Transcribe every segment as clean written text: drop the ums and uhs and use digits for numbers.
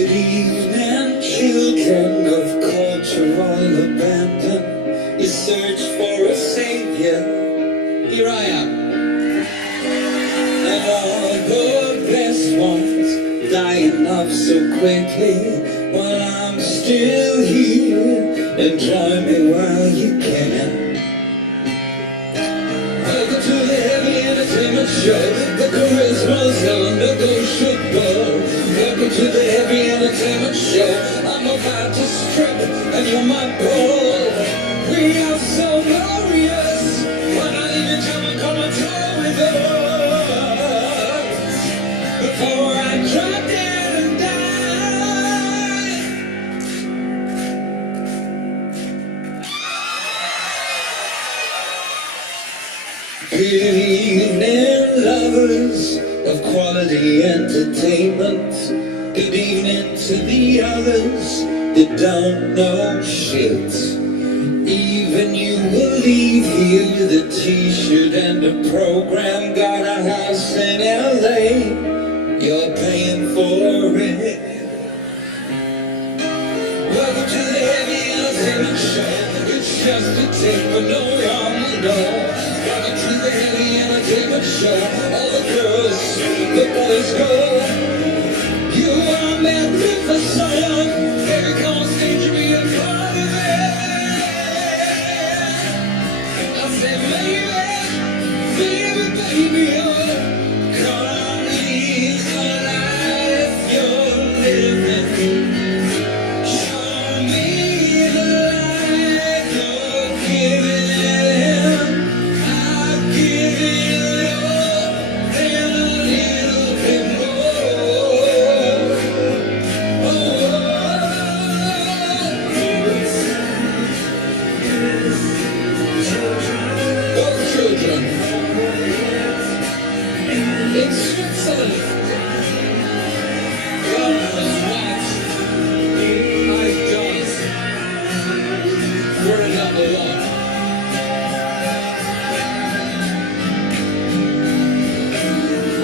Good evening, children of cultural abandon. You search for a savior. Here I am. And all the best ones dying off so quickly, while I'm still here. Enjoy me while you can. Welcome to the heavy entertainment show. The charisma's non-negotiable. Welcome to the heavy entertainment show. I'm about to strip and you're my pole. We are so glorious. Why not even come and tour with us before I drop dead and die? Good evening, lovers of quality entertainment. Good evening to the others that don't know shit. Even you will leave here with a t-shirt and a program. Got a house in LA, you're paying for it. Welcome to the heavy entertainment show. It's just a tape but no one will know. Welcome to the heavy entertainment show. All the girls, the boys go. You are magnificent. Baby, come on stage and be a part of it. I said, baby, baby, oh, come on, leave the life you're living. Show me the life you're giving. I'll give it all and a little bit more. Oh, children. In Switzerland, God knows what I've done for another life.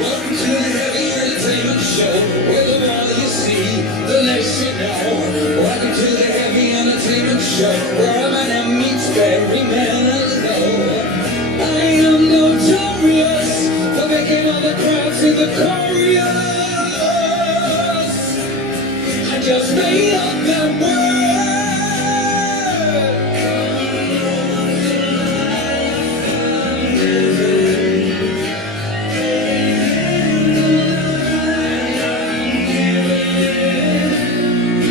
Welcome to the heavy entertainment show, where the more you see, the less you know. Welcome to the heavy entertainment show, where Eminem meets Barry Manilow. I am notorious for making all the crowds in the chorus. I just made up that word.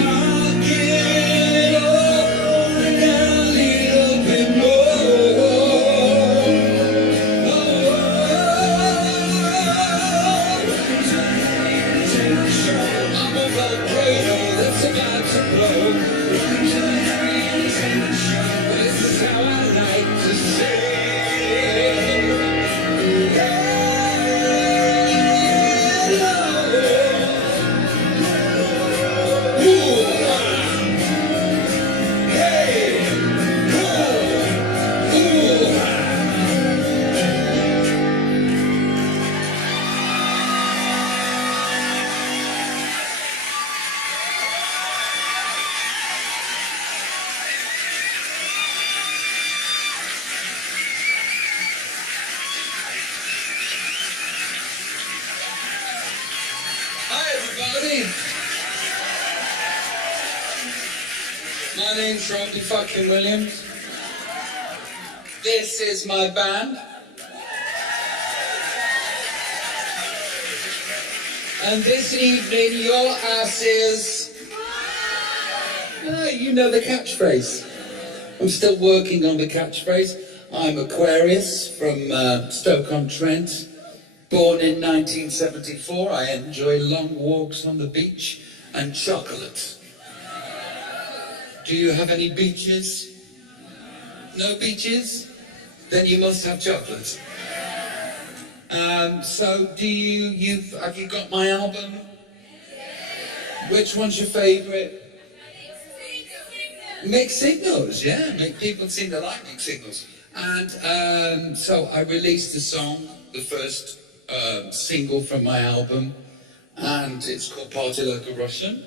I'll give it all and a little bit more. I'm a volcano that's about to blow. This is how I like to sing. Hello. Ooh, hey, oh, ooh. Hi everybody, my name's Robbie fucking Williams. This is my band. And this evening your asses, you know the catchphrase. I'm still working on the catchphrase. I'm Aquarius from Stoke-on-Trent. Born in 1974, I enjoy long walks on the beach and chocolate. Do you have any beaches? No beaches? Then you must have chocolate. So have you got my album? Which one's your favourite? Mixed Signals, yeah. People seem to like Mixed Signals. And so I released a song, the first single from my album, and it's called Party Like a Russian.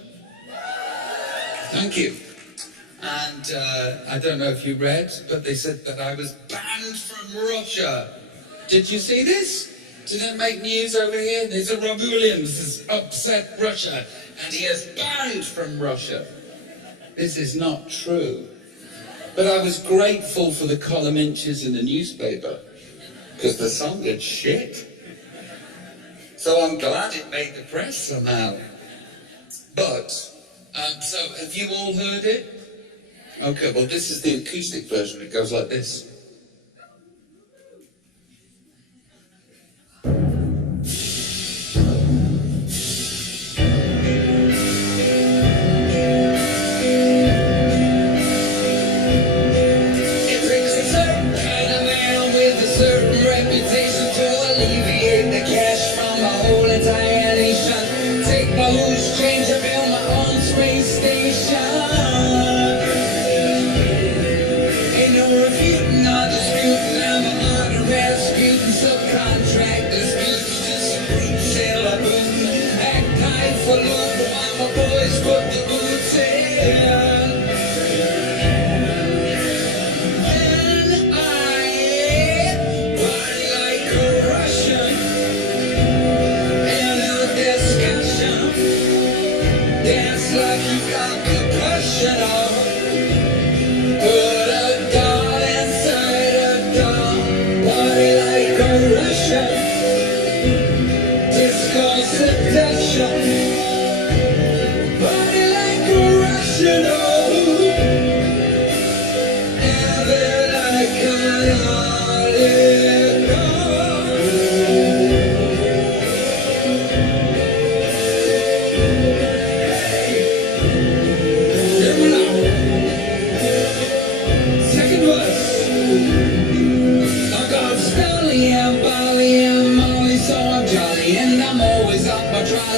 Thank you. And I don't know if you read, but they said that I was banned from Russia. Did you see this? Did it make news over here? There's a Robbie Williams has upset Russia, and he is banned from Russia. This is not true. But I was grateful for the column inches in the newspaper, because the song did shit. So I'm glad it made the press somehow. But, so have you all heard it? Okay, well this is the acoustic version. It goes like this.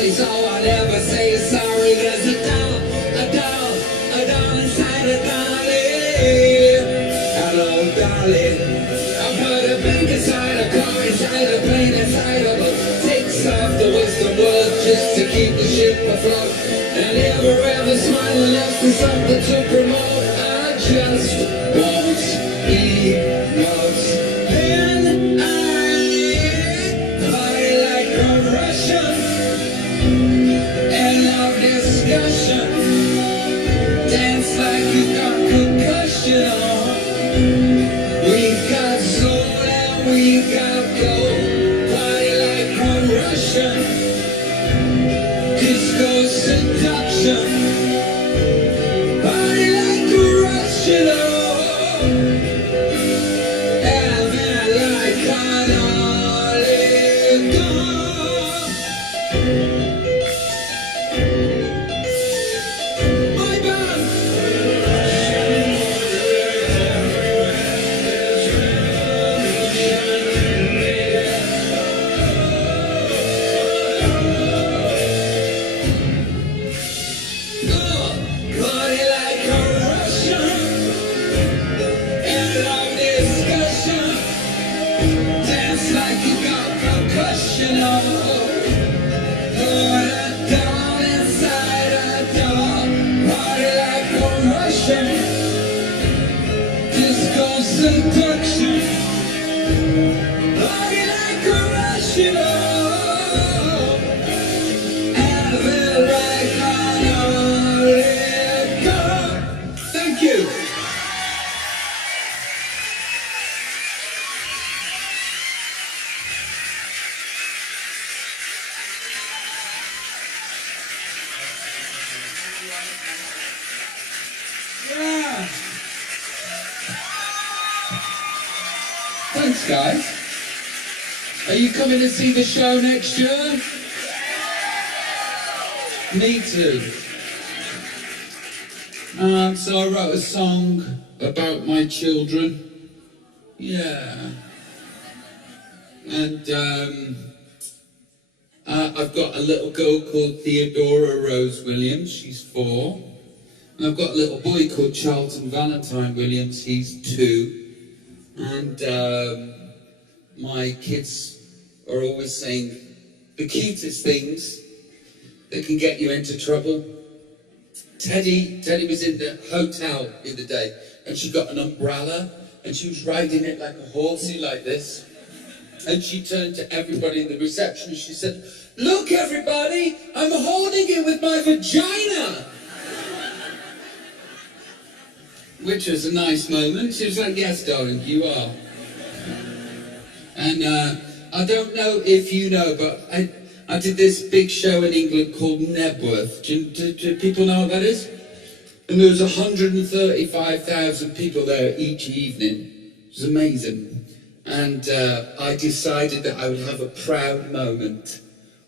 So I never say sorry. There's a doll inside a dolly. Hello, darling. I put a bank inside a car, inside a plane, inside a boat. Takes off the western world just to keep the ship afloat. And ever smiling left is something to promote. I just won't be lost. Then I party like a Russian. Discussion, dance like you got concussion on. We've got soul and we've got gold. Party like a Russian. Disco seduction. Party like a Russian. Having like an oligarch. Seduction, party like a Russian, having like an oligarch. Thank you. Yeah. Thanks, guys. Are you coming to see the show next year? Me too. So I wrote a song about my children. Yeah. And I've got a little girl called Theodora Rose Williams. She's 4. And I've got a little boy called Charlton Valentine Williams. He's 2. And my kids are always saying the cutest things that can get you into trouble. Teddy was in the hotel the other day, and she got an umbrella, and she was riding it like a horsey, like this. And she turned to everybody in the reception, and she said, "Look, everybody, I'm holding it with my vagina." Which was a nice moment. She was like, "Yes, darling, you are." And I don't know if you know, but I did this big show in England called Nebworth. Do people know what that is? And there was 135,000 people there each evening. It was amazing. And I decided that I would have a proud moment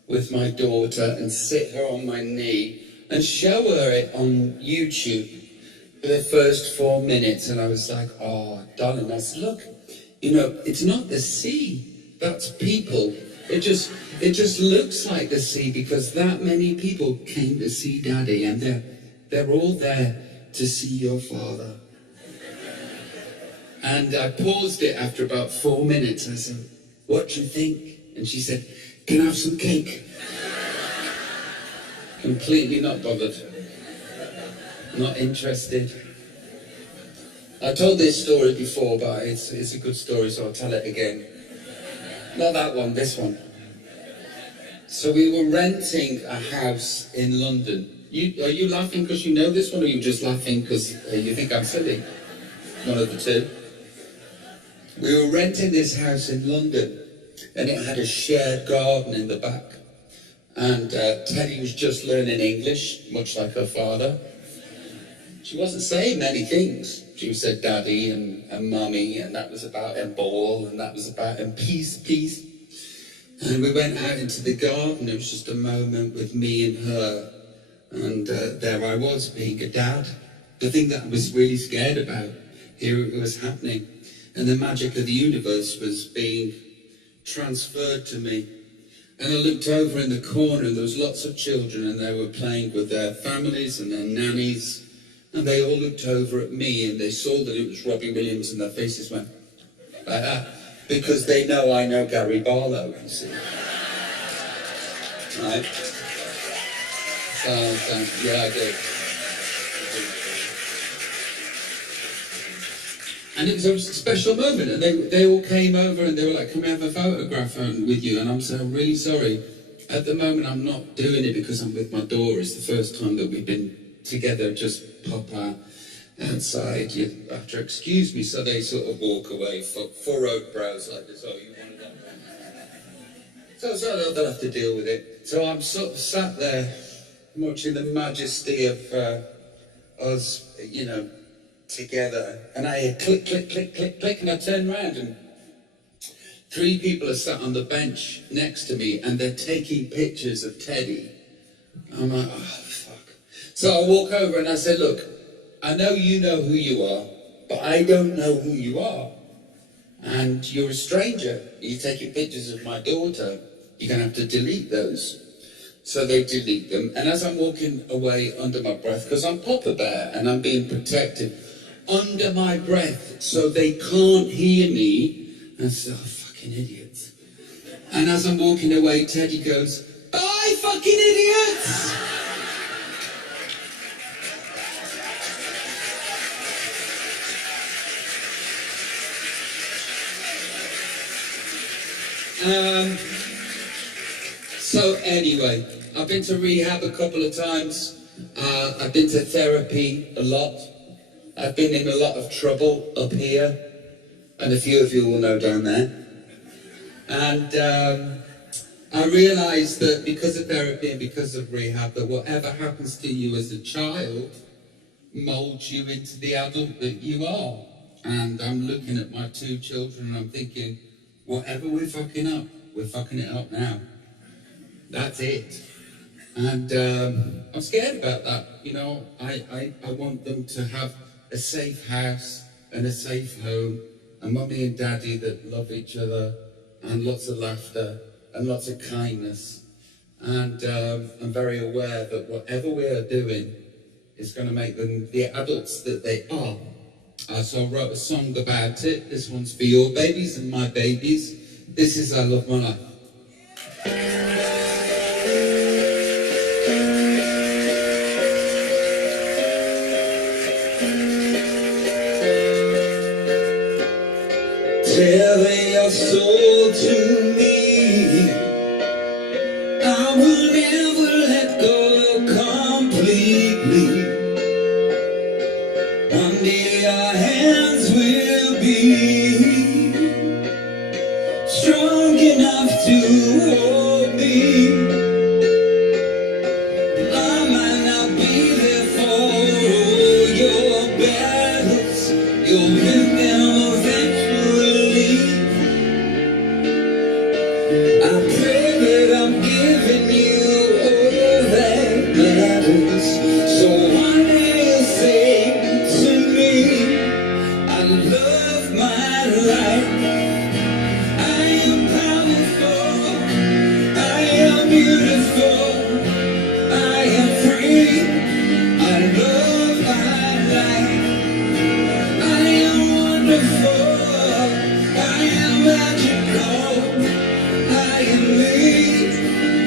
with my daughter and sit her on my knee and show her it on YouTube for the first 4 minutes. And I was like, "Oh, darling," I said, "Look, you know, it's not the sea, that's people. It just looks like the sea because that many people came to see Daddy, and they're all there to see your father." And I paused it after about 4 minutes. I said, "What do you think?" And she said, "Can I have some cake?" Completely not bothered. Not interested. I told this story before, but it's a good story, so I'll tell it again. Not that one, this one. So we were renting a house in London. Are you laughing because you know this one, or are you just laughing because you think I'm silly? One of the two. We were renting this house in London, and it had a shared garden in the back. And Teddy was just learning English, much like her father. She wasn't saying many things. She said Daddy and Mummy, and that was about him ball, and that was about him peace. And we went out into the garden. It was just a moment with me and her. And there I was, being a dad. The thing that I was really scared about, here it was happening. And the magic of the universe was being transferred to me. And I looked over in the corner, and there was lots of children, and they were playing with their families and their nannies. And they all looked over at me, and they saw that it was Robbie Williams, and their faces went like that. Because they know I know Gary Barlow, you see. Right? So, yeah, I do. And it was a special moment, and they all came over, and they were like, "Can we have a photograph with you?" And I'm so really sorry. At the moment, I'm not doing it because I'm with my daughter. It's the first time that we've been together. Just pop outside. You have to excuse me. So they sort of walk away, furrowed brows like this. "Oh, you wanted that?" So they'll have to deal with it. So I'm sort of sat there watching the majesty of us, you know, together, and I hear click, click, click, click, click, and I turn around, and 3 people are sat on the bench next to me, and they're taking pictures of Teddy. I'm like, "Oh, fuck." So I walk over and I say, "Look, I know you know who you are, but I don't know who you are. And you're a stranger. You're taking pictures of my daughter. You're going to have to delete those." So they delete them. And as I'm walking away under my breath, because I'm Papa Bear and I'm being protected, under my breath, so they can't hear me, and I say, "Oh, fucking idiots." And as I'm walking away, Teddy goes, "Bye, fucking idiots!" So anyway, I've been to rehab a couple of times. I've been to therapy a lot. I've been in a lot of trouble up here, and a few of you will know down there. And I realised that because of therapy and because of rehab, that whatever happens to you as a child molds you into the adult that you are. And I'm looking at my 2 children and I'm thinking, whatever we're fucking up, we're fucking it up now. That's it. And I'm scared about that. You know, I want them to have a safe house and a safe home, and Mummy and Daddy that love each other, and lots of laughter and lots of kindness. And I'm very aware that whatever we are doing is going to make them the adults that they are. So I wrote a song about it. This one's for your babies and my babies. This is I Love My Life. to me. I will never let go completely. One day our hands will be strong enough to hold me. I might not be there for all your battles, you'll win them eventually. I pray that I'm giving you all that matters, so one day you'll say to me, I love my life. I am powerful, I am beautiful, I am free, I love my life. I am wonderful, I am magical, I am me,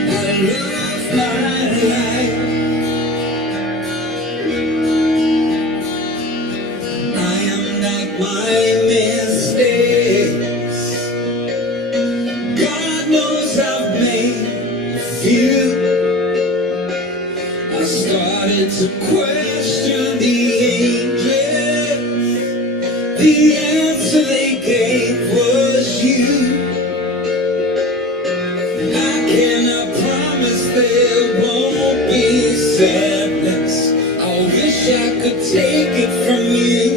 I love my life. I am not my mistakes. God knows I've made a few. I started to question the angels. The answer they gave was you. I cannot promise there won't be sadness. I wish I could take it from you,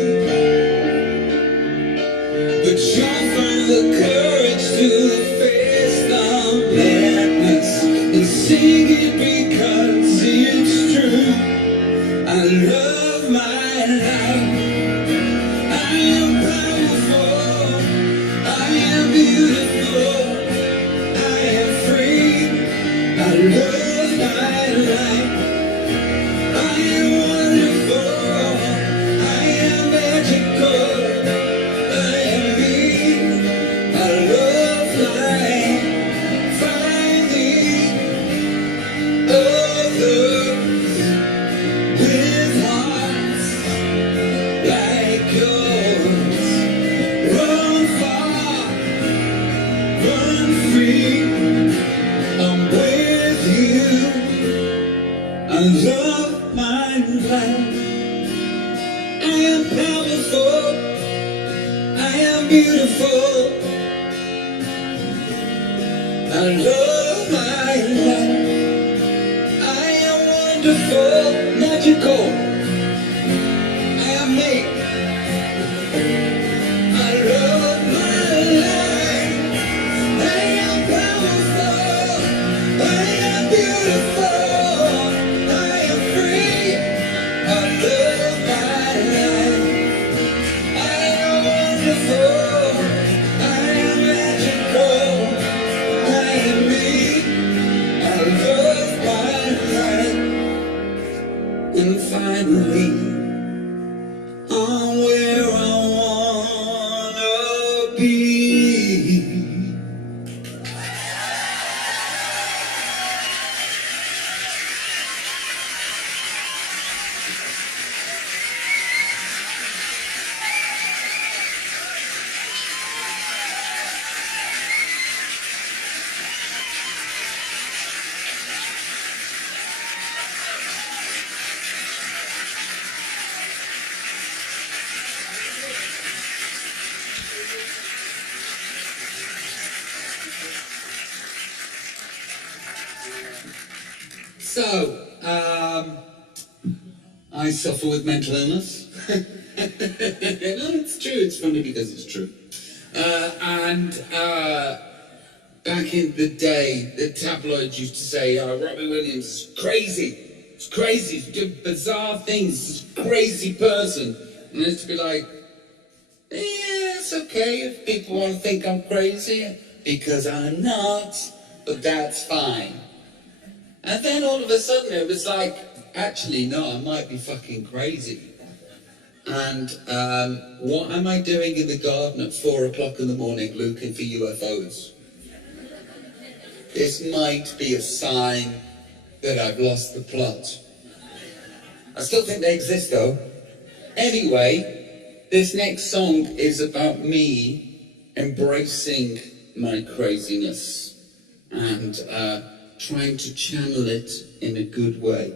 but you'll find the courage to face the madness and sing it because it's true. I love my life. I am powerful, I am beautiful, I am free, I love my life. I am wonderful, I am magical, I am me, I love life. Finding others with hearts like yours. Run far, run free, I'm with you. I love my life. I am powerful, I am beautiful, I love my life. I am wonderful, magical, I am me, I love my life. I am powerful, I am beautiful, I am free, I love my life. I am wonderful, I am magical, I am me, I love my life. And finally, I'm where I wanna be. So, I suffer with mental illness. No, it's true. It's funny because it's true. And back in the day, the tabloids used to say, Robbie Williams is crazy. It's crazy. He's doing bizarre things. He's a crazy person. And it's to be like, yeah, it's okay if people want to think I'm crazy, because I'm not, but that's fine. And then all of a sudden it was like, actually, no, I might be fucking crazy. And what am I doing in the garden at 4 o'clock in the morning looking for UFOs? This might be a sign that I've lost the plot. I still think they exist though. Anyway, this next song is about me embracing my craziness and trying to channel it in a good way.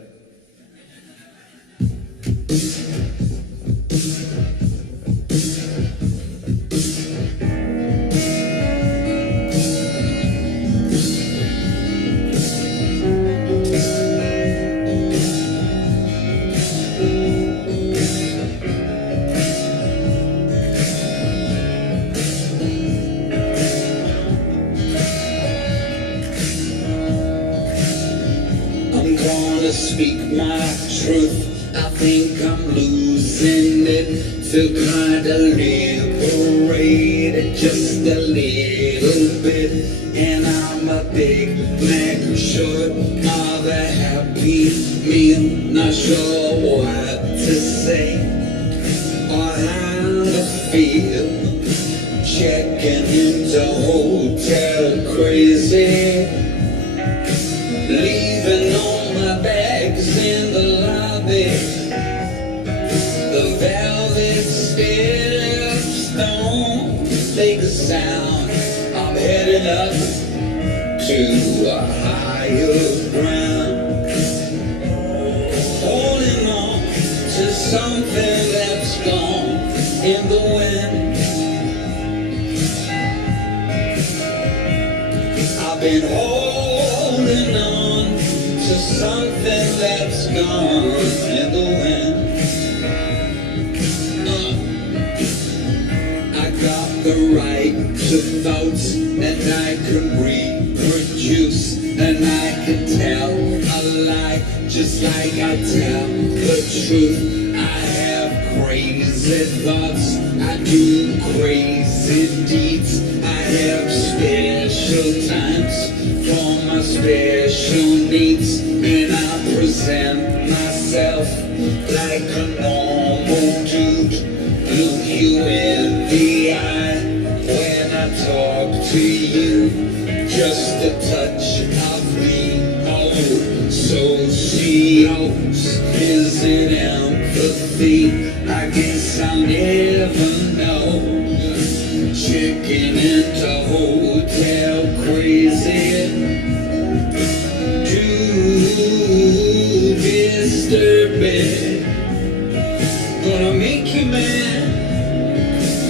I'm gonna speak my truth. I think I'm losing it. To kinda liberate it just a little bit. And I'm a big man short of a happy meal. Not sure what to say or how to feel. Checking into hotel crazy. Leaving all my bags in the lobby. The velvet steps don't make a sound. I'm heading up to a higher ground. Holding on to something that's gone in the wind. I've been holding on to something that's gone in the wind. I got the right to vote, and I can reproduce, and I can tell a lie just like I tell the truth. I have crazy thoughts, I do crazy deeds. I have special times for my special needs, and I present myself like a normal dude. Look you in the eye when I talk to you. Just a touch of me, oh, socios. Is it empathy? I guess I'll never know. Checking into hotel crazy. Too disturbing. Gonna make you mad.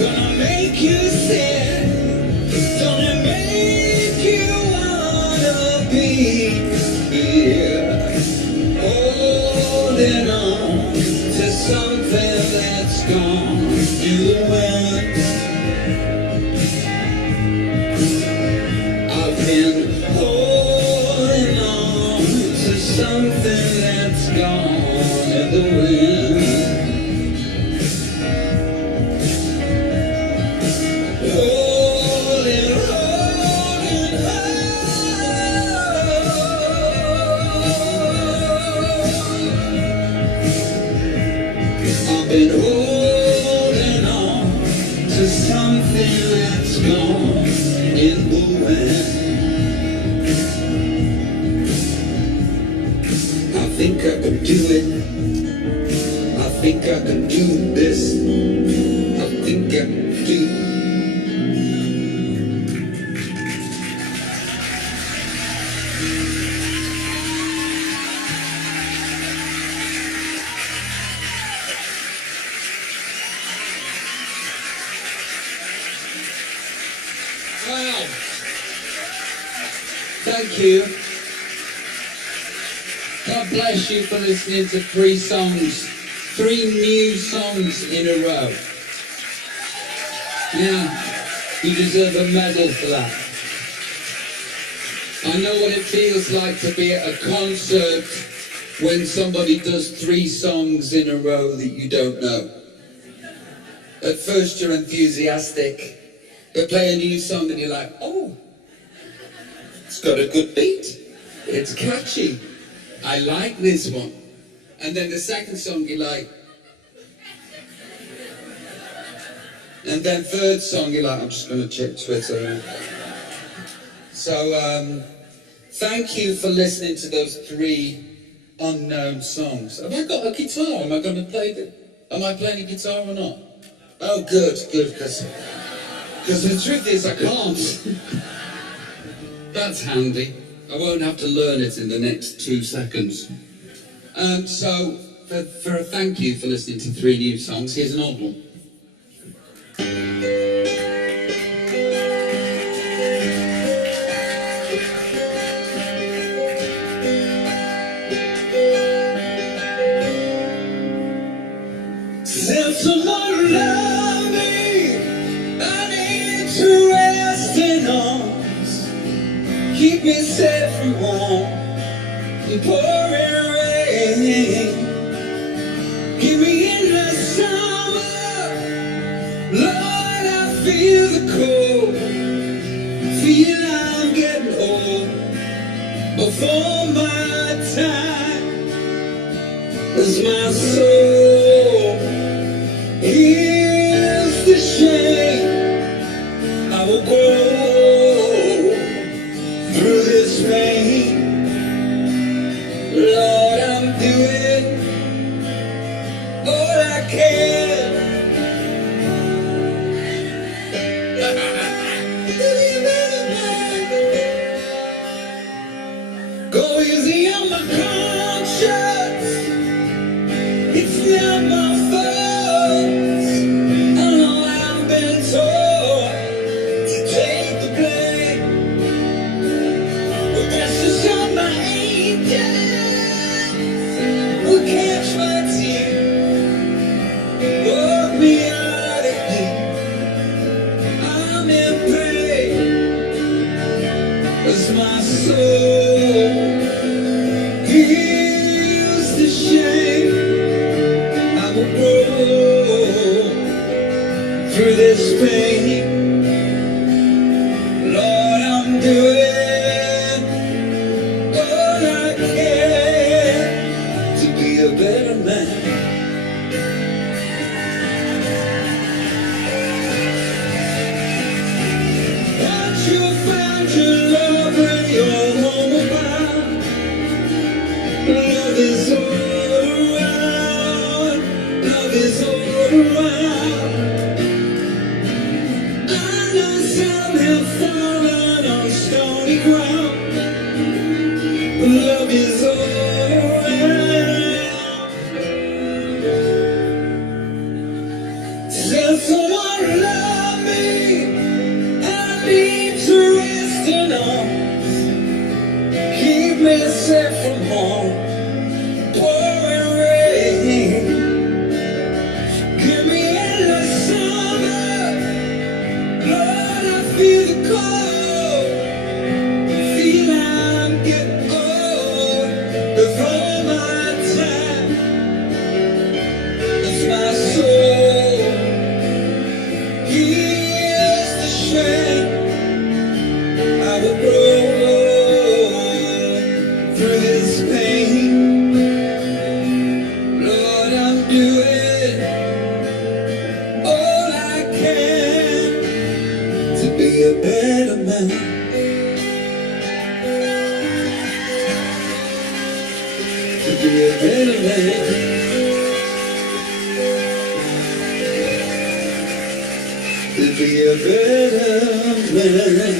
Gonna make you sad. Gonna make you wanna be here. Holding on to something that's gone in the wind. I've been holding on to something that's gone in the wind. I've been holding on to something that's gone in the wind. I think I can do it. I think I can do this. I think I can do. Wow. Thank you. God bless you for listening to 3 songs, 3 new songs in a row. Yeah, you deserve a medal for that. I know what it feels like to be at a concert when somebody does 3 songs in a row that you don't know. At first you're enthusiastic. They play a new song and you're like, oh, it's got a good beat. It's catchy. I like this one. And then the second song you're like, and then third song you're like, I'm just going to check Twitter. So, thank you for listening to those 3 unknown songs. Have I got a guitar? Am I going to play am I playing a guitar or not? Oh, good, because Because the truth is I can't. That's handy. I won't have to learn it in the next 2 seconds. So, for a thank you for listening to 3 new songs, here's an old one. Tell someone love me, I need to rest in arms. Keep me safe from harm, the pouring rain. Give me in the summer, Lord, I feel the cold. Feel I'm getting old before my time. As my soul heals the shame, I will grow through this pain. Lord, I'm doing all I can. Go easy on my conscience, it's not my fault. I know I've been told to take the blame, but that's just on my angels will catch my tears, walk me out of here. I'm in pain as my soul heals the shame. I will grow through this pain. Lord, I'm doing all I can to be a better man. Once you found your love and you're home about, love is all around, love is all around. I know some have fallen on stony ground, but love is all around. Tell someone love me, I need to rest in arms. Keep me safe from harm, pouring rain. Give me in the summer, Lord, I feel the cold. Feel I'm getting old before my time. As my soul heals the shame, I will grow through this pain. Lord, I'm doing all I can to be a better man. To be a better man. To be a better man.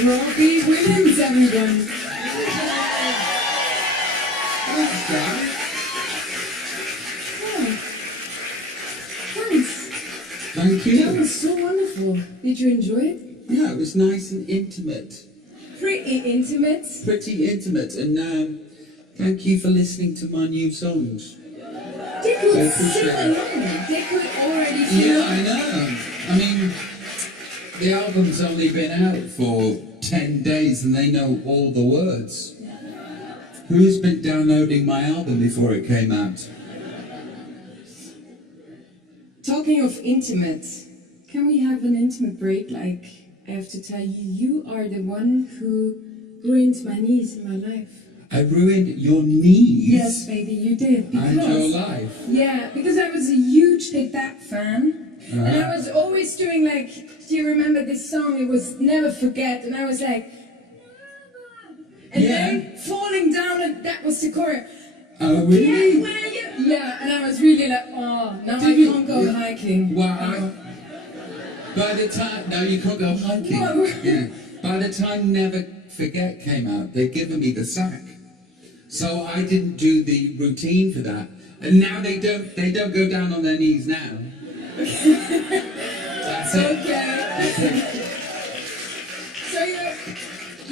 Robbie Williams, everyone. Thanks, guys. Oh, thanks. Thank you. That was so wonderful. Did you enjoy it? Yeah, it was nice and intimate. Pretty intimate. Pretty intimate. And thank you for listening to my new songs. They could I sing appreciate it. along. They could already sing. Yeah, I know. I mean, the album's only been out for 10 days and they know all the words. Who's been downloading my album before it came out? Talking of intimate, can we have an intimate break? Like, I have to tell you, you are the one who ruined my knees in my life. I ruined your knees. Yes, baby, you did. Because, and your life. Yeah, because I was a huge Take That fan. And I was always doing like, do you remember this song? It was Never Forget. And I was like, and then falling down, and that was the chorus. Oh, really? Yeah, and I was really like, oh, now I can't go hiking. Well, by the time, no, you can't go hiking. No. Yeah. By the time Never Forget came out, they'd given me the sack. So I didn't do the routine for that. And now they don't go down on their knees now. That's it. Okay. That's it. So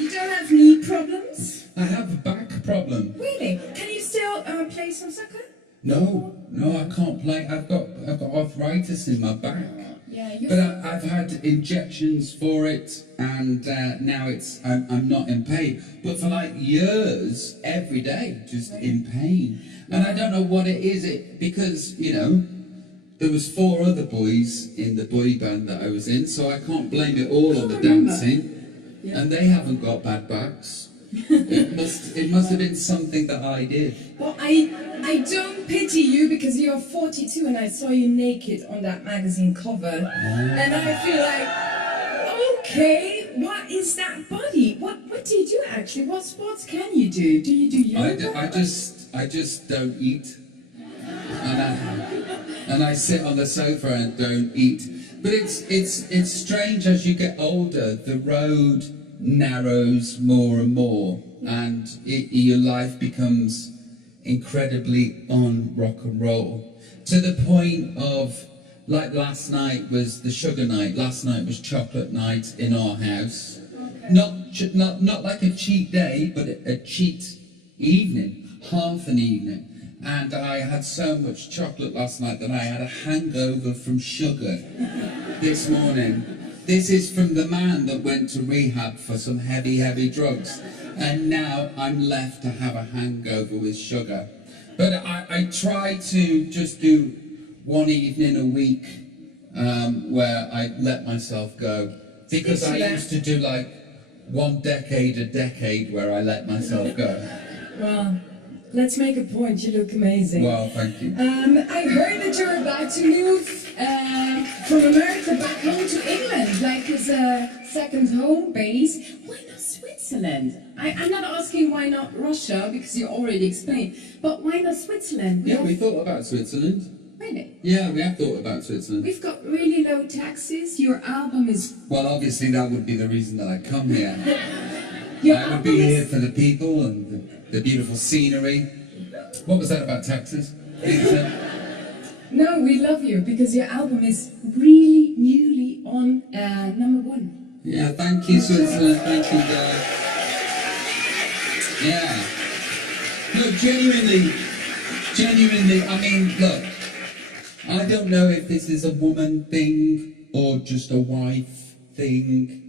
you don't have knee problems? I have a back problem. Really? Can you still play some soccer? No, I can't play. I've got arthritis in my back. Yeah, But I've had injections for it, and now I'm not in pain. But for like years, every day, just in pain. And I don't know what it is. Because there was 4 other boys in the boy band that I was in, so I can't blame it all on the dancing. Yeah. And they haven't got bad backs. It must have been something that I did. Well, I don't pity you because you're 42 and I saw you naked on that magazine cover. And I feel like, okay, what is that body? What do you do actually? What sports can you do? Do you do yoga? I just don't eat. And I sit on the sofa and don't eat. But it's strange as you get older, the road narrows more and more, and your life becomes incredibly on rock and roll, to the point of, like, last night was the sugar night, last night was chocolate night in our house. Okay. Not like a cheat day, but a cheat evening, half an evening. And I had so much chocolate last night that I had a hangover from sugar this morning. This is from the man that went to rehab for some heavy drugs. And now I'm left to have a hangover with sugar. But I try to just do one evening a week where I let myself go. Because I used to do like one decade a decade where I let myself go. Well, let's make a point. You look amazing. Well, thank you. I heard that you're about to move from America back home to England, like as a second home base. Why not Switzerland? I'm not asking why not Russia, because you already explained, but why not Switzerland? We thought about Switzerland. Really? Yeah, we have thought about Switzerland. We've got really low taxes. Your album is... Well, obviously that would be the reason that I come here. Your I would be here for the people and the beautiful scenery. What was that about taxes? No, we love you because your album is really newly on #1. Yeah, thank you, Switzerland. Thank you, guys. Yeah. Look, genuinely, I mean, look, I don't know if this is a woman thing or just a wife thing,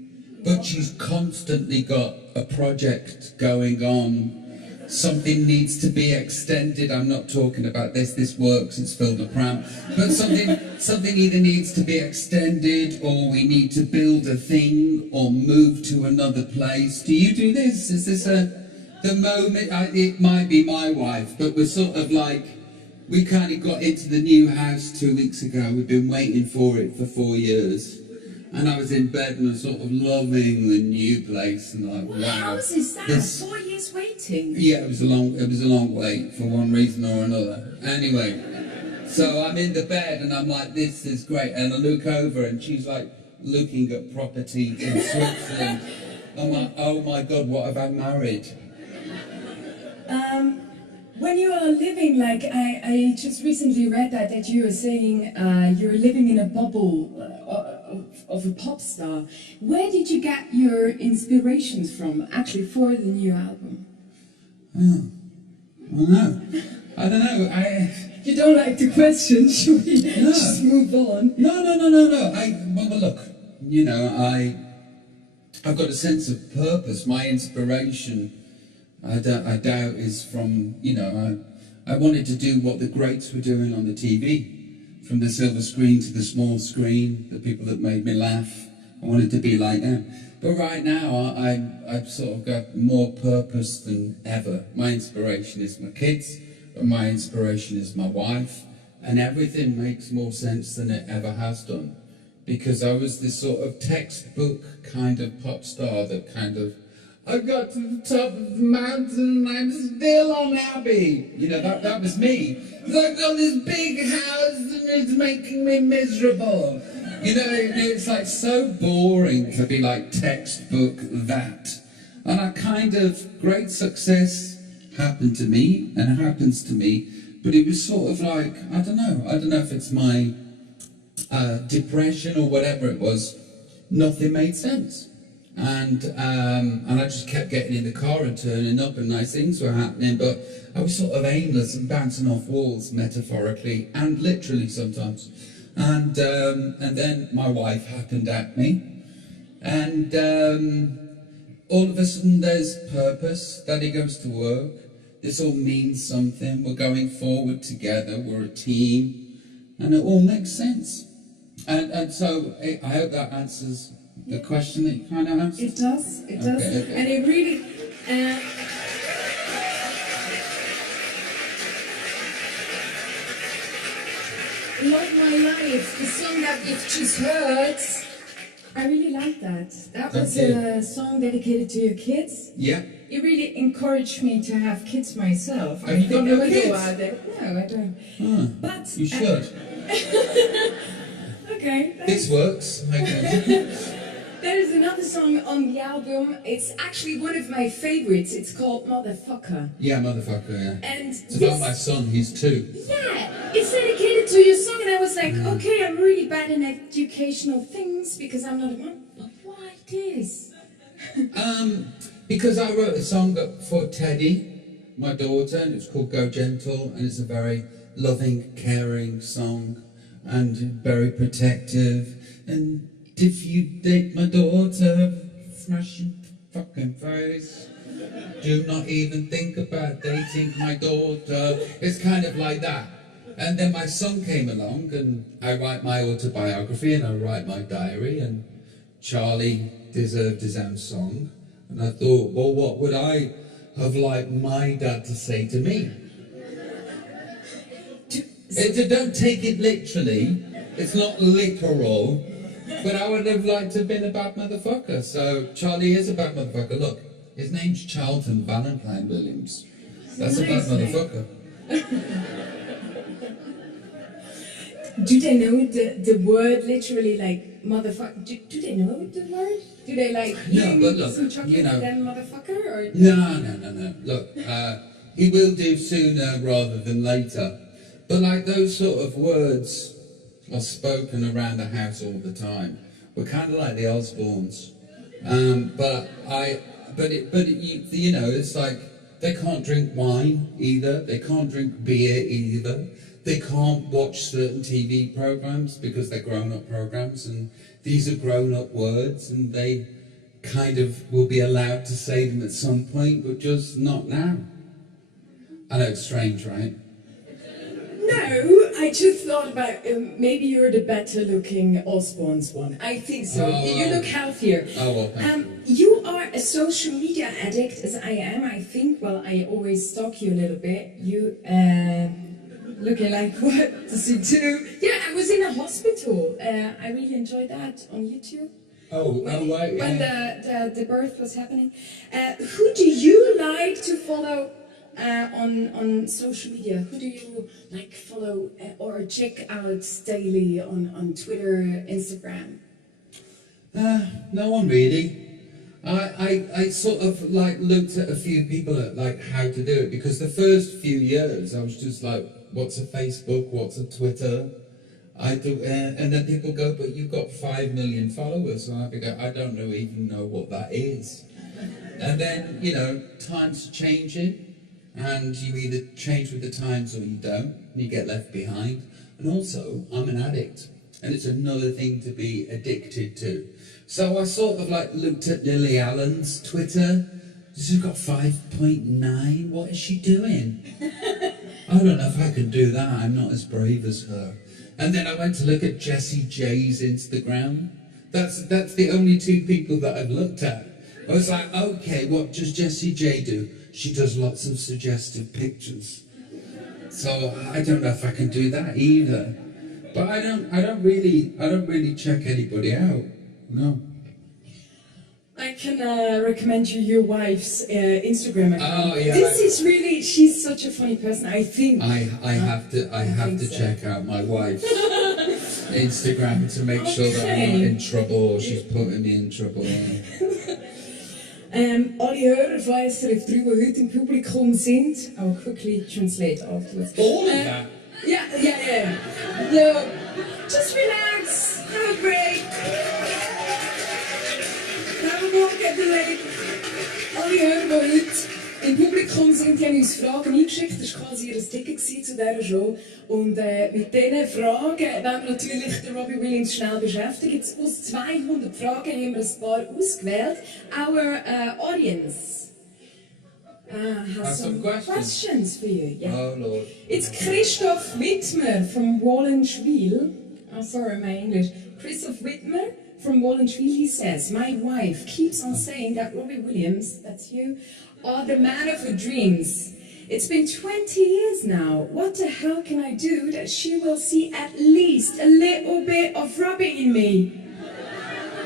but she's constantly got a project going on. Something needs to be extended. I'm not talking about this works, it's filled a pram. But something either needs to be extended, or we need to build a thing, or move to another place. Do you do this? Is this the moment? It might be my wife, but we're sort of like, we kind of got into the new house 2 weeks ago. We've been waiting for it for 4 years. And I was in bed and I was sort of loving the new place, and like, wow. How is that? 4 years waiting? Yeah, it was a long wait for one reason or another. Anyway, so I'm in the bed and I'm like, this is great. And I look over and she's like looking at property in Switzerland. I'm like, oh my God, what have I married? When you are living, like, I just recently read that you were saying you're living in a bubble of a pop star. Where did you get your inspirations from, actually, for the new album? I don't know. You don't like the question, should we just move on? No. Well, look, I've got a sense of purpose. My inspiration, I doubt, is from, I wanted to do what the greats were doing on the TV. From the silver screen to the small screen, the people that made me laugh, I wanted to be like them. But right now, I've sort of got more purpose than ever. My inspiration is my kids, and my inspiration is my wife, and everything makes more sense than it ever has done. Because I was this sort of textbook kind of pop star that kind of, I got to the top of the mountain and I'm still unhappy. You know, that was me. I've got this big house and it's making me miserable. You know, it's like so boring to be like textbook that. And I kind of, great success happened to me and happens to me, but it was sort of like, I don't know if it's my depression or whatever it was, nothing made sense. And I just kept getting in the car and turning up and nice things were happening, but I was sort of aimless and bouncing off walls, metaphorically and literally sometimes. And then my wife happened at me, and all of a sudden there's purpose. Daddy goes to work. This all means something. We're going forward together. We're a team, and it all makes sense. And so I hope that answers the question that you kind of asked. It does, Okay. and it really. Love My Life, the song that you've just heard, I really like that. That was a song dedicated to your kids. Yeah. It really encouraged me to have kids myself. Have you got no kids? No, I don't. But You should. Okay. This works. Okay. There is another song on the album. It's actually one of my favorites. It's called Motherfucker. Yeah, motherfucker, yeah. And it's about my son, he's 2. Yeah, it's dedicated to your song, and I was like, okay, I'm really bad in educational things because I'm not a mom. But why this? Because I wrote a song for Teddy, my daughter, and it's called Go Gentle, and it's a very loving, caring song, and very protective. And if you date my daughter, smash your fucking face. Do not even think about dating my daughter. It's kind of like that. And then my son came along, and I write my autobiography, and I write my diary, and Charlie deserved his own song. And I thought, well, what would I have liked my dad to say to me? Don't take it literally. It's not literal. But I would have liked to have been a bad motherfucker. So Charlie is a bad motherfucker. Look, his name's Charlton Valentine Williams. That's a bad motherfucker. Do they know the word literally, like motherfucker? Do they know the word? Do they like some chocolate and then motherfucker? Or? No. Look, he will do sooner rather than later. But like those sort of words are spoken around the house all the time. We're kind of like the Osbournes, it's like they can't drink wine either. They can't drink beer either. They can't watch certain TV programs because they're grown-up programs, and these are grown-up words, and they kind of will be allowed to say them at some point, but just not now. I know it's strange, right? No, I just thought about maybe you're the better looking Osbournes one. I think so. You look healthier. Oh, well, thank you. You are a social media addict, as I am, I think. Well, I always stalk you a little bit. You looking like, what does he do? Yeah, I was in a hospital. I really enjoyed that on YouTube. Right. When the birth was happening. Who do you like to follow on social media? Who do you like follow or check out daily on Twitter, Instagram? No one really. I sort of like looked at a few people at like how to do it, because the first few years I was just like, what's a Facebook, what's a Twitter? And then people go, but you've got 5 million followers. And I don't even know what that is. And then, times are changing, and you either change with the times or you don't, and you get left behind. And also, I'm an addict, and it's another thing to be addicted to. So I sort of like looked at Lily Allen's Twitter. She's got 5.9. What is she doing? I don't know if I can do that. I'm not as brave as her. And then I went to look at Jessie J's Instagram, That's the only two people that I've looked at. I was like, okay, what does Jessie J do? She does lots of suggestive pictures. So I don't know if I can do that either. But I don't really check anybody out. No. I can recommend you your wife's Instagram account. Oh yeah. This is really, she's such a funny person. I think I have to check out my wife's Instagram to make sure that I'm not in trouble or she's putting me in trouble. Alle Hörer von SRF 3, die heute im Publikum sind, I'll quickly translate afterwards. All of that? Yeah. No, just relax, have a break. Have a walk at the lake. Alle Hörer, die heute im Publikum sind, die haben uns Fragen eingeschickt. Das war quasi ihr Ticket zu dieser Show. Und mit diesen Fragen werden wir natürlich den Robbie Williams schnell beschäftigen. Aus 200 Fragen haben wir ein paar ausgewählt. Our audience has some questions for you. Yeah. Oh Lord. It's Christoph Wittmer from Wallenschwil. Oh, sorry, my English. Christoph Wittmer from Wallenschwil, he says, my wife keeps on saying that Robbie Williams, that's you, are the man of her dreams. It's been 20 years now. What the hell can I do that she will see at least a little bit of Robbie in me?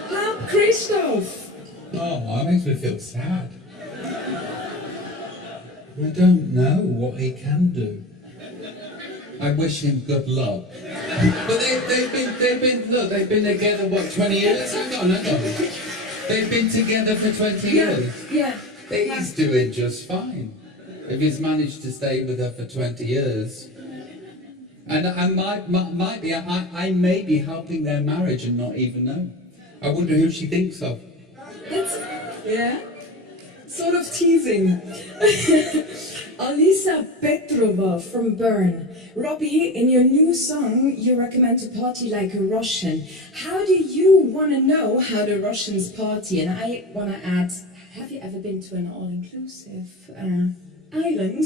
Help Christoph! Oh, that makes me feel sad. I don't know what he can do. I wish him good luck. But they've been together, what, 20 years? Hang on. They've been together for 20 years. Yeah. He's doing just fine. If he's managed to stay with her for 20 years. And I may be helping their marriage and not even know. I wonder who she thinks of. Yeah. Sort of teasing. Alisa Petrova from Bern. Robbie, in your new song, you recommend to party like a Russian. How do you want to know how the Russians party? And I want to add, have you ever been to an all-inclusive island?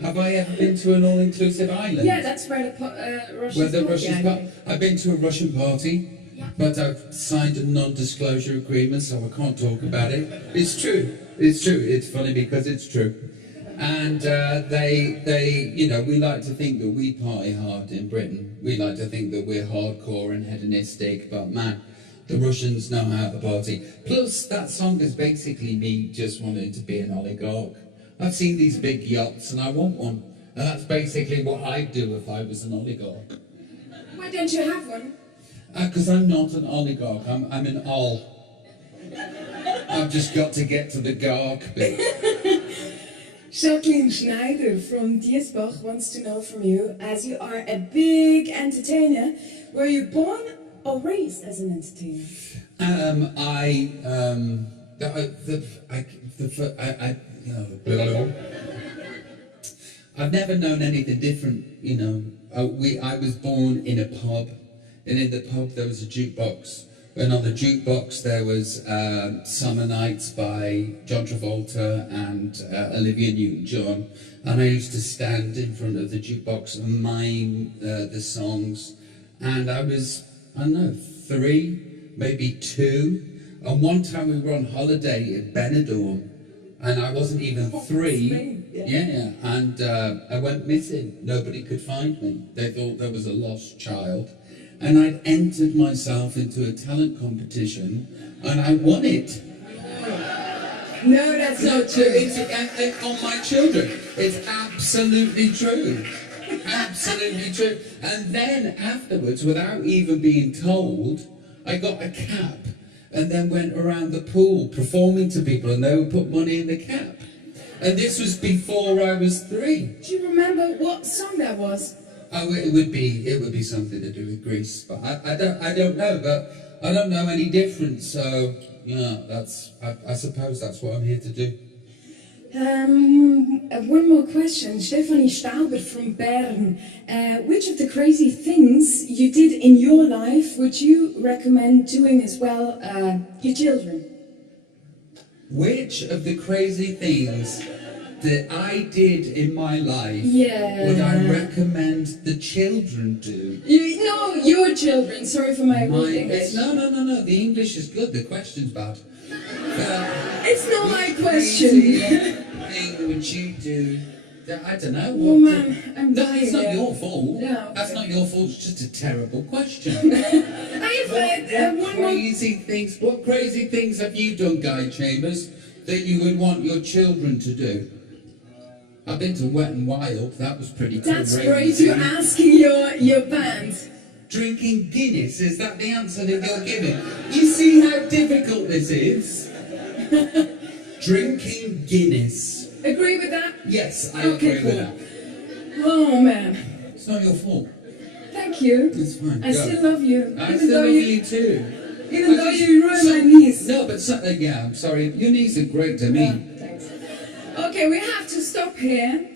Have I ever been to an all-inclusive island? Yeah, that's where the Russians party. I've been to a Russian party. Yeah. But I've signed a non-disclosure agreement, so I can't talk about it. It's true. It's funny because it's true. And they, you know, we like to think that we party hard in Britain. We like to think that we're hardcore and hedonistic, but man, the Russians know how to party. Plus, that song is basically me just wanting to be an oligarch. I've seen these big yachts and I want one. And that's basically what I'd do if I was an oligarch. Why don't you have one? Because I'm not an oligarch, I'm an ol. I've just got to get to the gark bit. Jacqueline Schneider from Diesbach wants to know from you, as you are a big entertainer, were you born or raised as an entertainer? I've never known anything different, you know. I was born in a pub, and in the pub there was a jukebox. And on the jukebox there was Summer Nights by John Travolta and Olivia Newton-John. And I used to stand in front of the jukebox and mime the songs. And I was, I don't know, 3, maybe 2. And one time we were on holiday in Benidorm, and I wasn't even 3. Yeah, and I went missing. Nobody could find me. They thought there was a lost child. And I'd entered myself into a talent competition, and I won it. No, that's not true. It's on my children. It's absolutely true. Absolutely true. And then afterwards, without even being told, I got a cap, and then went around the pool performing to people, and they would put money in the cap. And this was before I was 3. Do you remember what song that was? Oh, it would be something to do with Greece, but I don't know, but I don't know any different. So yeah, I suppose that's what I'm here to do. One more question, Stefanie Stauber from Bern. Which of the crazy things you did in your life would you recommend doing as well, your children? Which of the crazy things that I did in my life, Yeah. would I recommend the children do? No, your children. Sorry for my weak English. No. The English is good. The question's bad. It's not my What question. thing would you do? I don't know. Oh man, I'm No, dying. it's not here. your fault. Yeah, okay. That's not your fault. It's just a terrible question. I have one more. What crazy things have you done, Guy Chambers, that you would want your children to do? I've been to Wet and Wild. That was pretty cool. That's great. You're asking your band. Drinking Guinness, is that the answer that you're giving? You see how difficult this is? Drinking Guinness. Agree with that? Yes, I Okay, agree with cool. that. Oh man. It's not your fault. Thank you. It's fine. I still love you. I still love you too. Even though you ruined my knees. No, but yeah, I'm sorry. Your knees are great to me. Yeah, thanks. Okay, we have to stop here.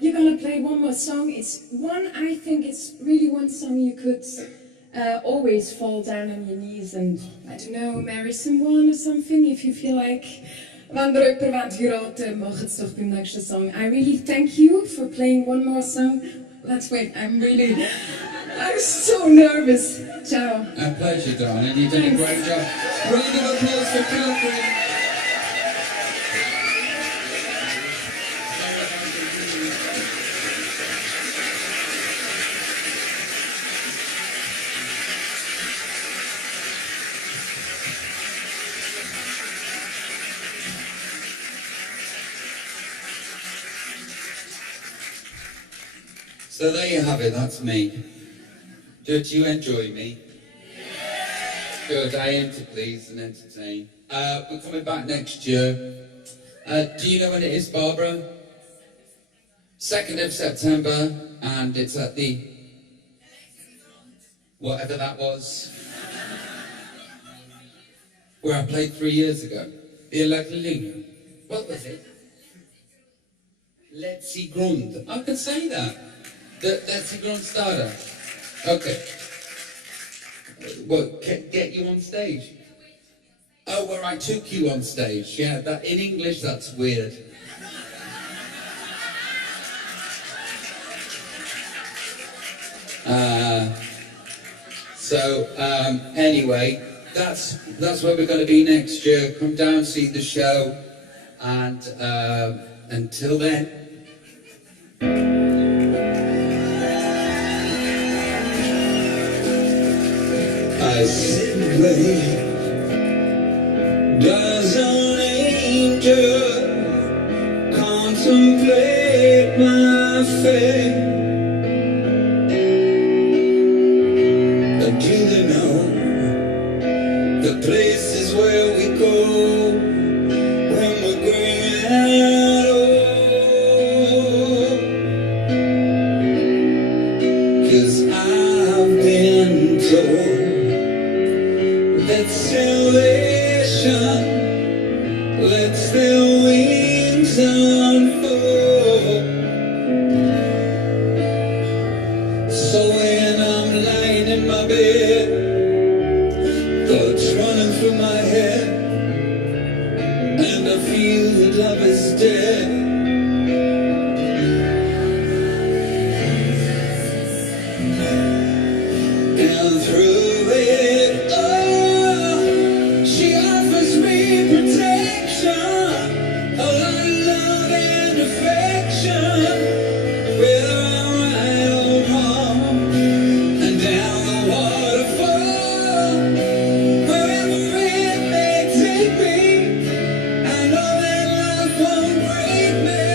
You're gonna play one more song. I think it's really one song you could always fall down on your knees and, I don't know, marry someone or something if you feel like. Wenn ihr jemanden heiraten wollt, macht es doch beim nächsten Song. I really thank you for playing one more song. Let's wait, I'm so nervous. Ciao. A pleasure, darling. You did a great job. Round of applause for Catherine. So there you have it, that's me. Did you enjoy me? Good, I aim to please and entertain. We're coming back next year. Do you know when it is, Barbara? 2nd of September, and it's at the... whatever that was. Where I played 3 years ago. The Electric. What was it? Let's see Grund. I can say that. Let's see Grund starter. Okay. Well, get you on stage. Oh, where I took you on stage. Yeah, that in English that's weird. Anyway, that's where we're going to be next year. Come down, see the show, and until then. I sit and wait. Does an angel contemplate my fate? Or do they know the places where we go when we're growing old? 'Cause I've been told that salvation lets their wings unfold. So when I'm lying in my bed, thoughts running through my head, and I feel that love is dead. And through it all, she offers me protection, a lot of love and affection, whether I'm right or wrong, and down the waterfall, wherever it may take me, I know that love won't break me.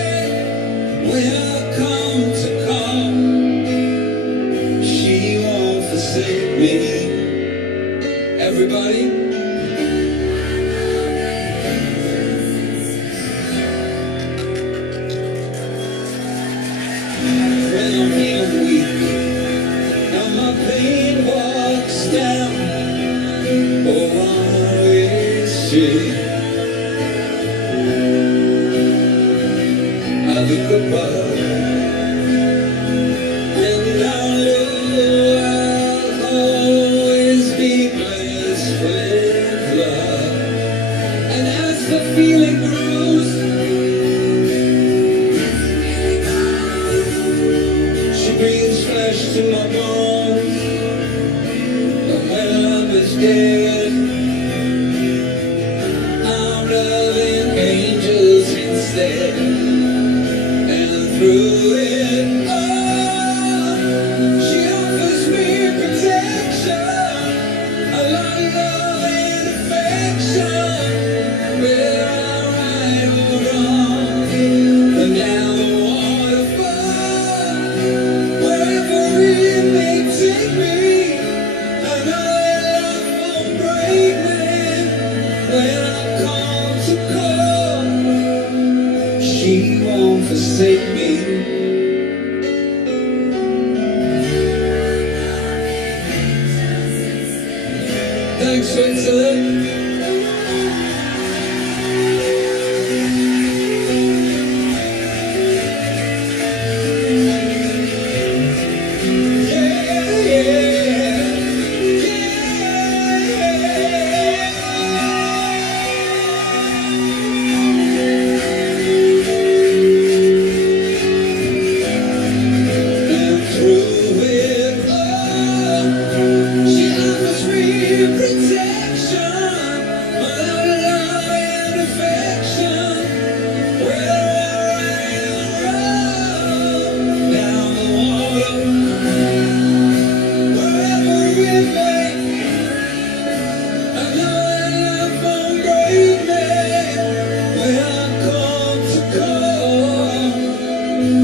When I come to call, she won't forsake me. Everybody, when I'm feeling weak and my pain walks down a one-way street, I look above and down low. I'll always be blessed with love. And as the feeling grows, And through it all, she offers me protection, a lot of love and affection, whether I'm right or wrong. And down the waterfall, wherever it may take me, I know that love won't break me. When I come to call, she won't forsake me. Thanks, Switzerland.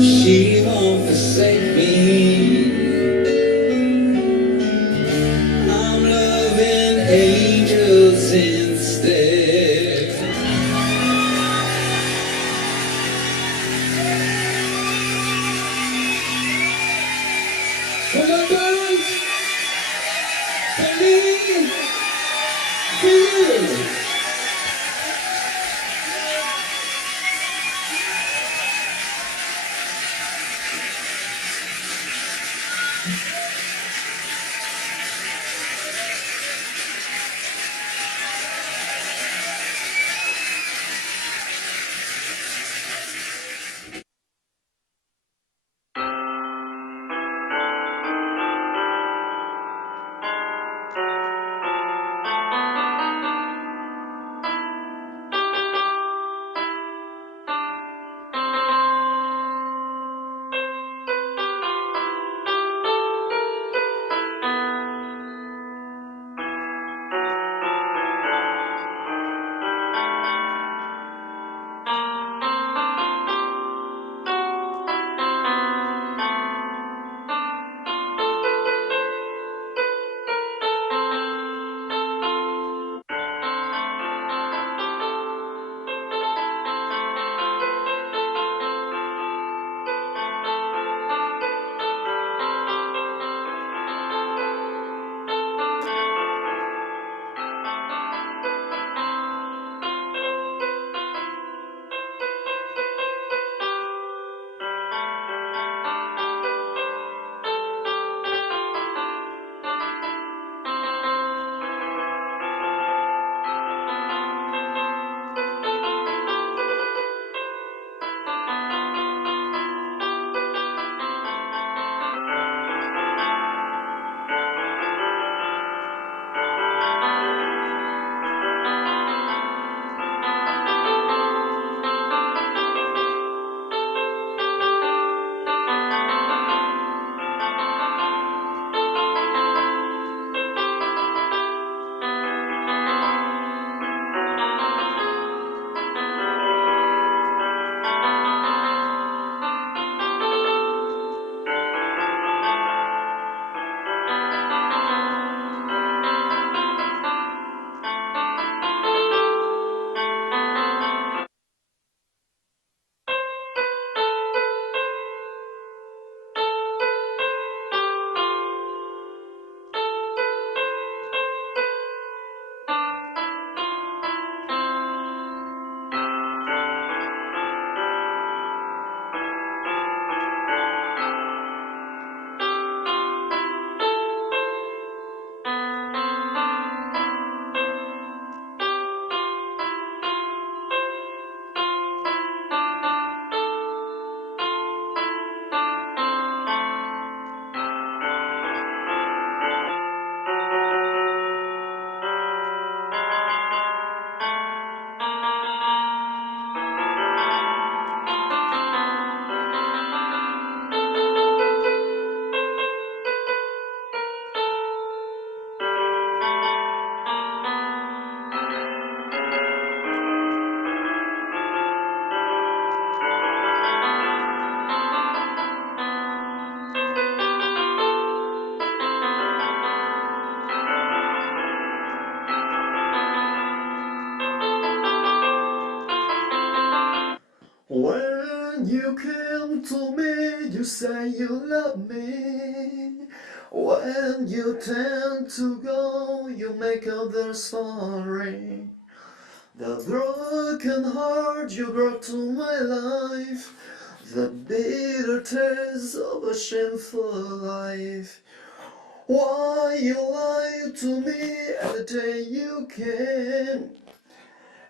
She won't forsake me. I'm loving angels instead. Come on, girls. For me, for you. When you came to me, you say you love me. When you tend to go, you make others sorry. The broken heart you brought to my life, the bitter taste of a shameful life. Why you lied to me every day you came?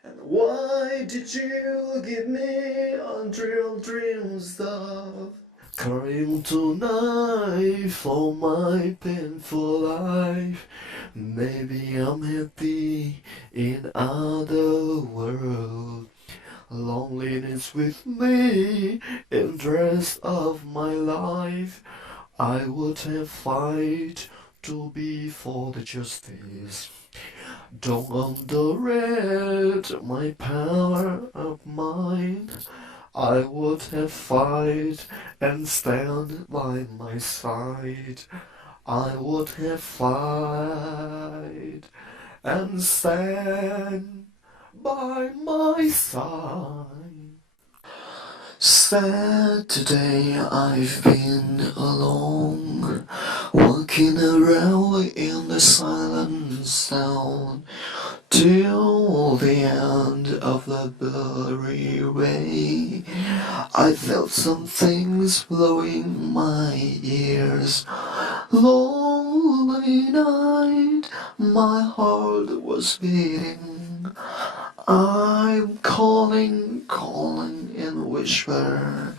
And why did you give me unreal dreams of crying tonight for my painful life? Maybe I'm happy in other world. Loneliness with me in the rest of my life. I would have fight to be for the justice. Don't underrate my power of mind. I would have fight and stand by my side. I would have fight and stand by my side. Sad today I've been alone, walking around in the silent sound, till the end of the blurry way. I felt some things blowing my ears. Lonely night, my heart was beating. I'm calling, calling in whisper.